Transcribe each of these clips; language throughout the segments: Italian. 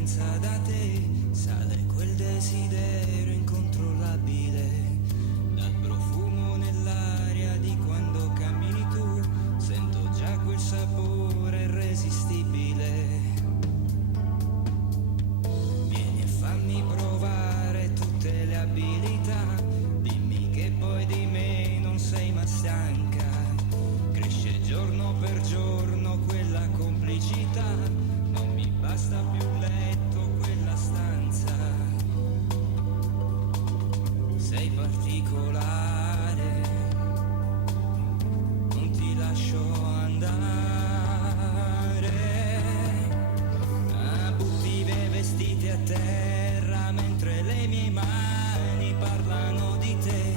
dipendenza da te, sale quel desiderio incontrollabile, dal profumo nell'aria di quando cammini tu, sento già quel sapore irresistibile. Vieni e fammi provare tutte le abilità, dimmi che poi di me non sei mai stanca, cresce giorno per giorno quella complicità, non mi basta più letto, quella stanza, sei particolare, non ti lascio andare, butti i miei vestiti a terra mentre le mie mani parlano di te,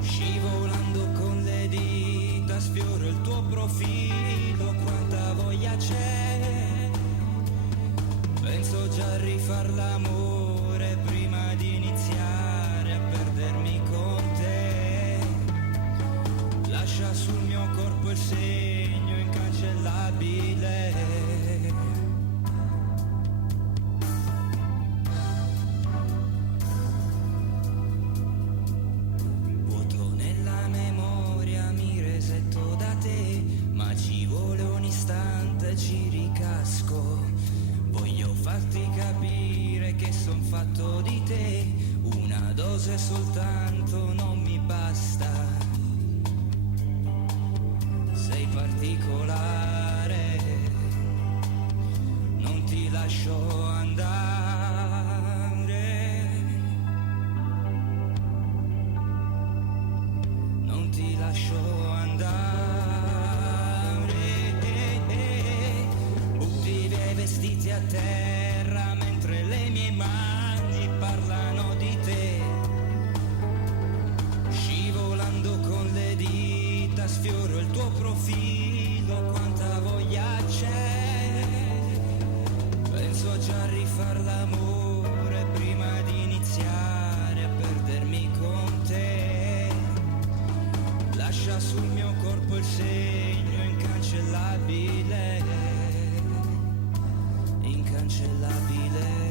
scivolando con le dita sfioro il tuo profilo, quanta voglia c'è, penso già a rifar l'amore prima di iniziare a perdermi con te, lascia sul mio corpo il segno incancellabile. Ma ci vuole un istante, ci ricasco, voglio farti capire che son fatto di te, una dose soltanto non mi basta, sei particolare, non ti lascio andare, non ti lascio andare. Vestiti a terra mentre le mie mani parlano di te, scivolando con le dita sfioro il tuo profilo, quanta voglia c'è, penso già a rifar l'amore prima di iniziare a perdermi con te, lascia sul mio corpo il segno incancellabile, incancellabile.